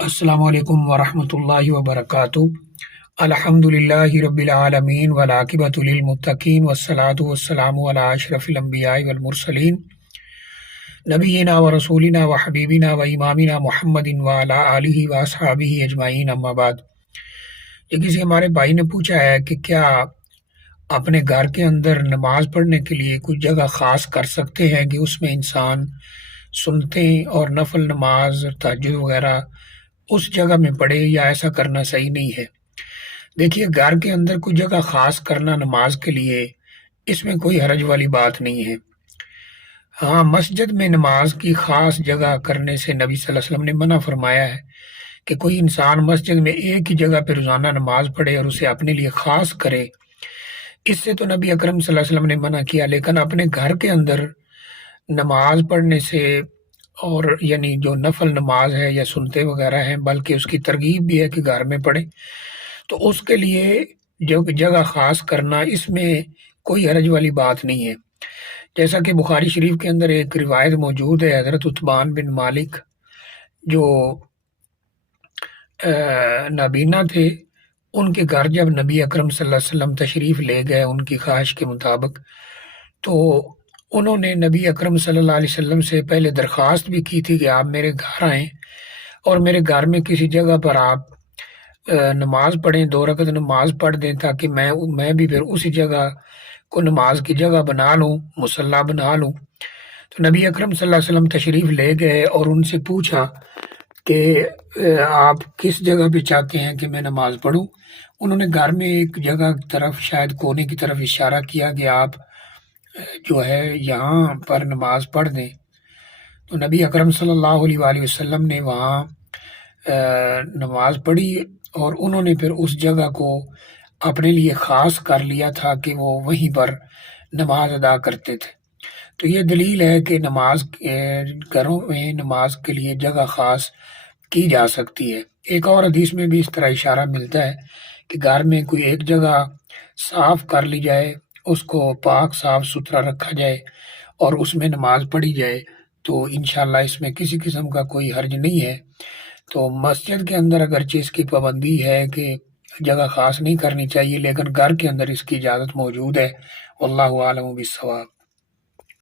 السلام علیکم ورحمۃ اللہ وبرکاتہ۔ الحمد للہ رب العالمین والعاقبۃ للمتقین والصلاۃ والسلام علی اشرف الانبیاء والمرسلین نبینا و رسولنا و حبیبنا و امامنا محمد وعلی آلہ واصحابہ اجمعین، اما بعد۔ یہ کسی ہمارے بھائی نے پوچھا ہے کہ کیا اپنے گھر کے اندر نماز پڑھنے کے لیے کچھ جگہ خاص کر سکتے ہیں کہ اس میں انسان سنتیں اور نفل نماز تہجد وغیرہ اس جگہ میں پڑھے، یا ایسا کرنا صحیح نہیں ہے؟ دیکھیے، گھر کے اندر کوئی جگہ خاص کرنا نماز کے لیے، اس میں کوئی حرج والی بات نہیں ہے۔ ہاں، مسجد میں نماز کی خاص جگہ کرنے سے نبی صلی اللہ علیہ وسلم نے منع فرمایا ہے کہ کوئی انسان مسجد میں ایک ہی جگہ پہ روزانہ نماز پڑھے اور اسے اپنے لیے خاص کرے، اس سے تو نبی اکرم صلی اللہ علیہ وسلم نے منع کیا۔ لیکن اپنے گھر کے اندر نماز پڑھنے سے، اور یعنی جو نفل نماز ہے یا سنتے وغیرہ ہیں، بلکہ اس کی ترغیب بھی ہے کہ گھر میں پڑھیں، تو اس کے لیے جو جگہ خاص کرنا، اس میں کوئی حرج والی بات نہیں ہے۔ جیسا کہ بخاری شریف کے اندر ایک روایت موجود ہے، حضرت عتبان بن مالک جو نابینا تھے، ان کے گھر جب نبی اکرم صلی اللہ علیہ وسلم تشریف لے گئے ان کی خواہش کے مطابق، تو انہوں نے نبی اکرم صلی اللہ علیہ وسلم سے پہلے درخواست بھی کی تھی کہ آپ میرے گھر آئیں اور میرے گھر میں کسی جگہ پر آپ نماز پڑھیں، 2 رکعت نماز پڑھ دیں، تاکہ میں بھی پھر اسی جگہ کو نماز کی جگہ بنا لوں، مصلی بنا لوں۔ تو نبی اکرم صلی اللہ علیہ وسلم تشریف لے گئے اور ان سے پوچھا کہ آپ کس جگہ پہ چاہتے ہیں کہ میں نماز پڑھوں؟ انہوں نے گھر میں ایک جگہ کی طرف، شاید کونے کی طرف اشارہ کیا کہ آپ جو ہے یہاں پر نماز پڑھ دیں۔ تو نبی اکرم صلی اللہ علیہ وآلہ وسلم نے وہاں نماز پڑھی، اور انہوں نے پھر اس جگہ کو اپنے لیے خاص کر لیا تھا کہ وہ وہیں پر نماز ادا کرتے تھے۔ تو یہ دلیل ہے کہ نماز گھروں میں نماز کے لیے جگہ خاص کی جا سکتی ہے۔ ایک اور حدیث میں بھی اس طرح اشارہ ملتا ہے کہ گھر میں کوئی ایک جگہ صاف کر لی جائے، اس کو پاک صاف ستھرا رکھا جائے اور اس میں نماز پڑھی جائے، تو انشاءاللہ اس میں کسی قسم کا کوئی حرج نہیں ہے۔ تو مسجد کے اندر اگرچہ اس کی پابندی ہے کہ جگہ خاص نہیں کرنی چاہیے، لیکن گھر کے اندر اس کی اجازت موجود ہے۔ واللہ عالم بالصواب۔